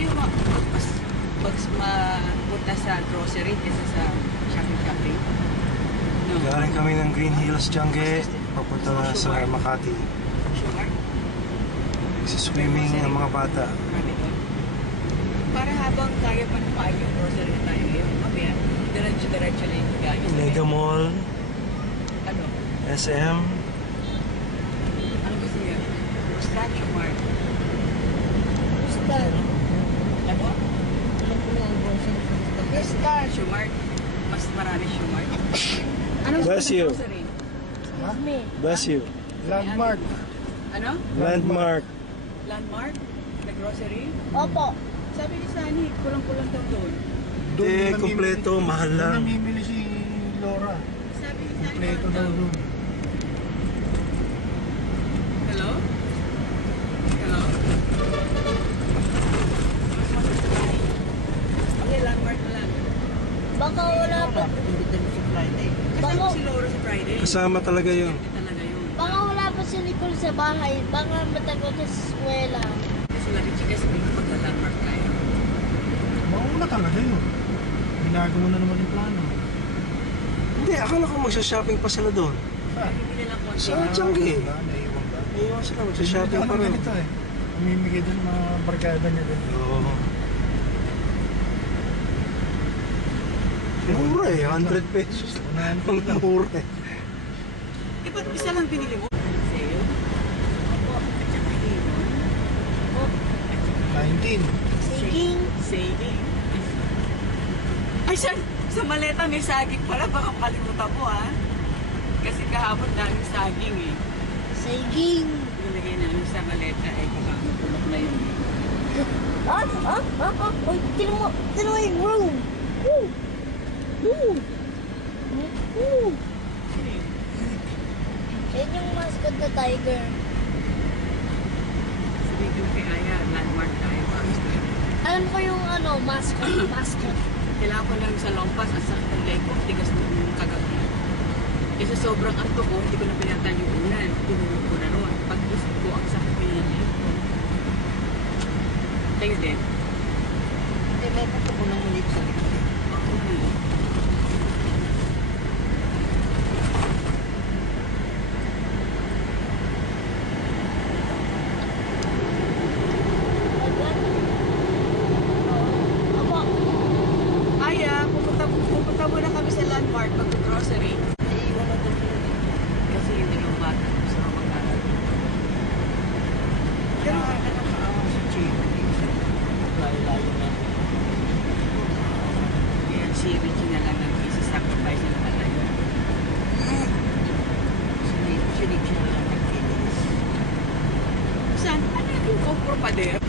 yung mas mapunta sa grocery kaysa sa shopping. No. Galing kami ng Green Hills, Tiangge, papunta na sa Makati. Sure. Nagsiswimming ang mga bata. Para habang kaya pa naman yung grocery na tayo ngayon, mamaya, diretso-diretso na yung gaya. Mega Mall, Ano? SM. Ano gusto niya? Statue Mart. Star. Ano? Ano po ang grocery sa Star? Statue Mart. Mas marami Shumart. Ano Bless gusto you. ng grocery? Me. Bless you. Landmark. Ano? Landmark. Landmark? Na grocery? Opo. Sabi ni Sunny, kulang-kulang daw doon. Hindi, kompleto, mahal lang. Namimili si Laura. Sabi ni Sunny, Kompleto daw doon. Hello? Hello? Okay, Landmark na lang. Baka wala pa. Kasama si Laura sa Friday. Kasama talaga yun. Talaga yun. Baka wala pa si Nicole sa bahay. Baka matagal sa eskwela. Kasi lagi chika sabi ko magla-landmark tayo. Mauna talaga yun. Ginagawa na naman yung plano. Hindi, akala ko magsha-shopping pa sila doon. Bibili lang konti. Sa Tiangge. Naiwan ba? Iwan sila, magsha-shopping pa rin. Ganito eh. Umimigay doon mga barkada niya doon. Oo. Mura eh, 100 pesos. Ang mura eh. Eh, ba't isa lang binili mo? Sale? At saka Avon? 19. Siging. Saving? Ay, sa maleta may saging pala. Baka makalimutan mo, ha? Kasi kahapon daming saging, eh. Siging. Nilagay namin sa maleta, eh. Baka mapulok na yun. Uy, tinan mo yung room. Woo. Woo. Woo. Yan yung mascot na tiger. Sabi ko kay Aya, landmark tayo. Alam ko yung mascot. Kailangan ko lang sa lompas at sa leg ko, tigas na yung kagabi. Kasi sobrang anto ko, hindi ko na pinatan yung ulan. Tinulog ko na ron. Pag gusto ko, ang sakit ko yung leg ko. Kayo din? Hindi, may pato ko nang ulit sa likod. Ako na. Aya, pupunta muna kami sa landmark mag-grocery. Naiiwan na doon. Kasi yung dalawang bata gusto ko mag-aral. Pero ka nakaawa sa chief. Layo-layo na. Kaya si Richie na lang ang isa-sacrifice na talaga. Sinig siya na lang nagkinis. Saan? Ano yung GoPro pa there?